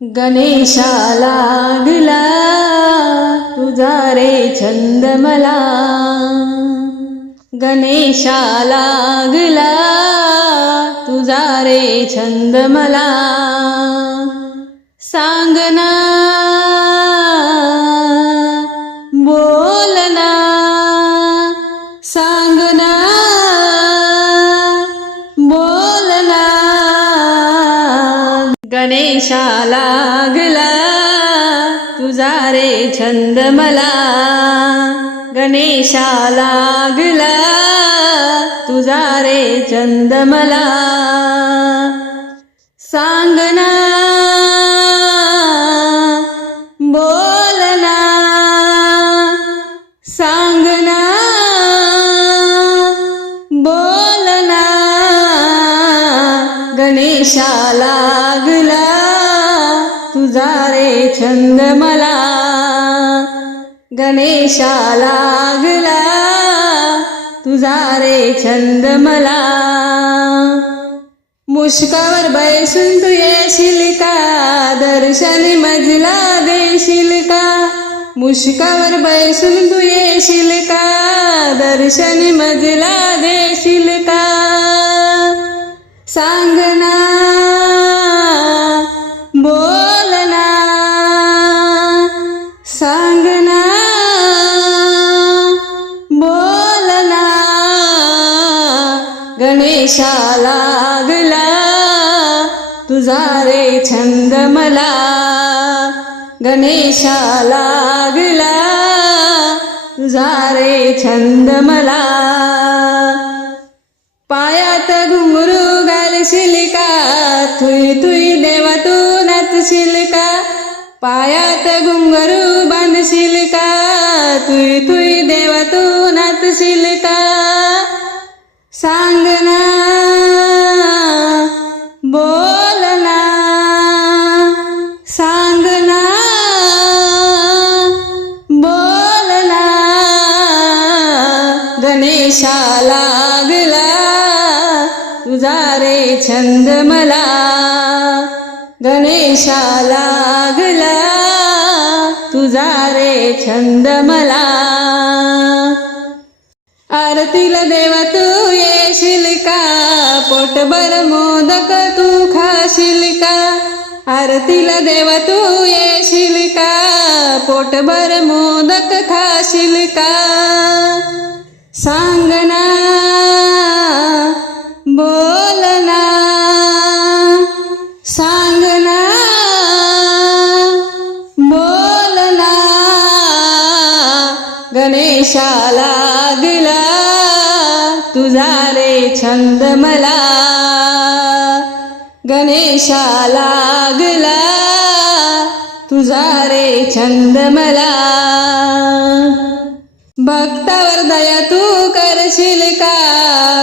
गणेशा लागला तुझा रे छंद मला गणेशा लागला तुझा रे छंद मला गणेशा लागला. तुझा रे छंद मला. गणेशा लागला. तुझा रे छंद मला. सांगना गणेशा लागला. तुझा रे छंद मला. गणेशा लागला. तुझा रे छंद मला. मुष्कावर बैसून तू येशील का? दर्शन मजला देशील का? मुष्कावर बैसून तू येशील का? दर्शन मजला देशील का? सांगना गणेशा लागला. तुझा रे छंद मला. गणेशा लागला. तुझा रे छंद मला. पायात घुंगरू घालशील का? थुई तुई देवा तू नाचशील का? पायात घुंगरू बांधशील का? तुई तुई देवा तू नाचशील का? गणेशा लागला. तुझा रे छंद मला. गणेशा लागला. तुझा रे छंद मला. आरतीला देवा तू येशील का? पोटभर मोदक तू खाशील का? आरतीला देवा तू येशील का? पोटभर मोदक खाशील का? सांगना बोलना सांगना बोलना गणेशाला लागला तुझा रे छंद मला. गणेशाला लागला तुझा रे छंद मला. भक्तावर दया तू करशील का?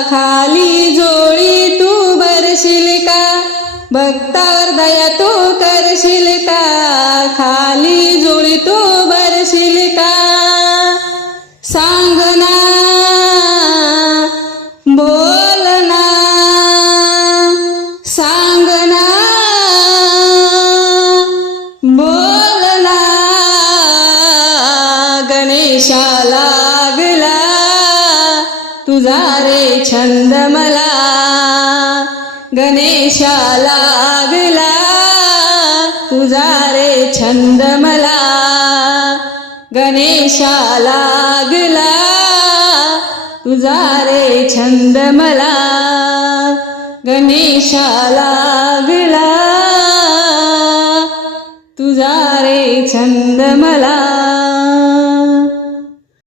खाली जोडी तू भरशील का? भक्तावर दया तू करशील का? खाली जोडी तू तुझा रे छंद मला गणेशा लागला. तुझा रे छंद मला गणेशा लागला. तुझा रे छंद मला गणेशा लागला.